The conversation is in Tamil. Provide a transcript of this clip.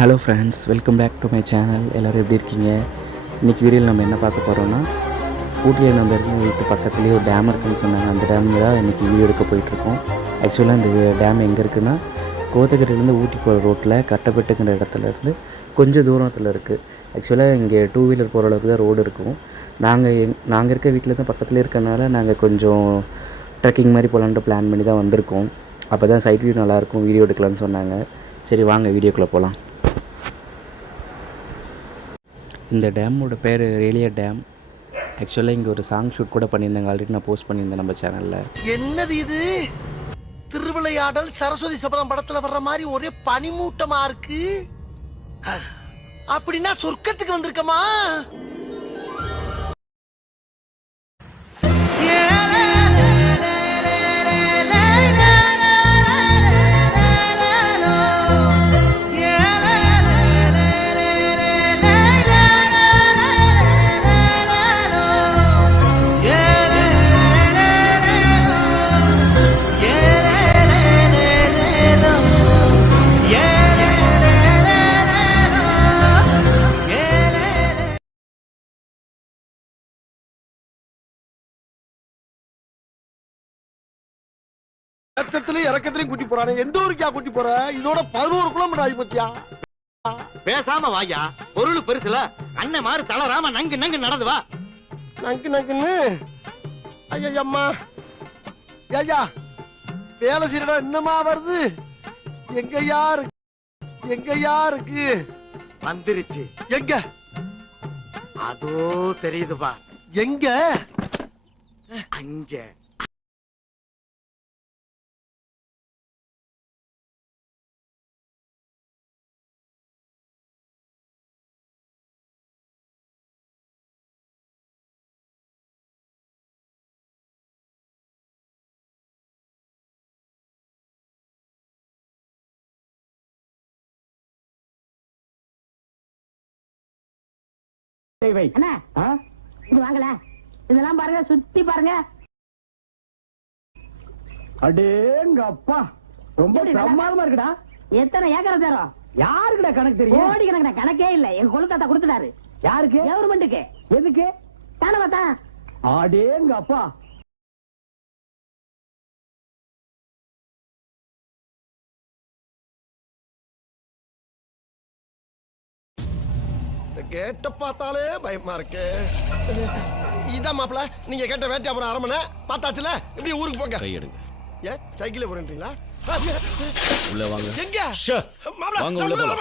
Hello friends, welcome back to my channel. எல்லோரும் எப்படி இருக்கீங்க? இன்றைக்கி வீடியோவில் நம்ம என்ன பார்க்க போகிறோன்னா, ஊட்டியில் நம்ம இருக்கிற வீட்டு பக்கத்துலேயே ஒரு டேம் இருக்குதுன்னு சொன்னாங்க. அந்த டேமில் தான் இன்றைக்கி வீடியோ எடுக்க போயிட்டுருக்கோம். ஆக்சுவலாக இந்த டேம் எங்கே இருக்குதுன்னா, கோத்தகிரிலேருந்து ஊட்டி போகிற ரோட்டில் கட்டப்பட்டுங்கிற இடத்துலேருந்து கொஞ்சம் தூரத்தில் இருக்குது. ஆக்சுவலாக இங்கே 2 வீலர் போகிற அளவுக்கு தான் ரோடு இருக்கும். நாங்கள் இருக்க வீட்டிலேருந்து பக்கத்துலேயே இருக்கனால நாங்கள் கொஞ்சம் ட்ரெக்கிங் மாதிரி போகலான்ட்டு பிளான் பண்ணி தான் வந்திருக்கோம். அப்போ தான் சைட் வியூ நல்லாயிருக்கும், வீடியோ எடுக்கலான்னு சொன்னாங்க. சரி வாங்க வீடியோக்குள்ளே போகலாம். இந்த டேமோட பேர் ரேலியா டேம். ஆக்சுவலாக இங்கே ஒரு சாங் ஷூட் கூட பண்ணியிருந்தாங்க. ஆல்ரெடி நான் போஸ்ட் பண்ணியிருந்தேன் நம்ம சேனலில். என்னது இது? திருவிளையாடல் சரஸ்வதி சபதம் படத்துல வர்ற மாதிரி ஒரே பனிமூட்டமா இருக்கு. அப்படின்னா சொர்க்கத்துக்கு வந்திருக்கமா? இறக்கத்திலையும் கூட்டி போறானே. எந்த ஊருக்கா கூட்டி போற? இதோட 11 கிலோமீட்டர் ஆகி போச்சியா? பேசாம வாயா, பொருள் பெருசுல அண்ணன் மாறு தளராம நங்கு நங்கு நடந்து வா. நங்கு நங்குன்னு ஐயம்மா ஐயா, வேலை செய்யறா என்னமா வருது? எங்கயா இருக்கு? வந்துருச்சு. எங்க? அதோ தெரியுதுப்பா. எங்க? அங்க. இதெல்லாம் பாருங்க, சுத்தி பாருங்க. அடேங்கப்பா, ரொம்ப பிரமாதமா இருக்குடா. எத்தனை ஏக்கர் தரோம்? யாருக்குடா கணக்கு தெரியும்? கோடி கணக்கு கணக்கே இல்ல. எங்க கொள்ளு தாத்தா கொடுத்துட்டாரு. யாருக்கு? கவர்மெண்ட்டுக்கு. எதுக்கு? தானே பார்த்தா? அடேங்கப்பா, கேட்ட பார்த்தாலே பயமா இருக்கு. இதான் மாப்பிள, நீங்க கேட்ட வேட்டையாபுரம் அரமனை பார்த்தாச்சுல. இப்படி ஊருக்கு போங்க. கையெடுங்க. ஏன் சைக்கிளே போறீங்களா? உள்ள வாங்க. எங்க? வாங்க உள்ள போலாம்.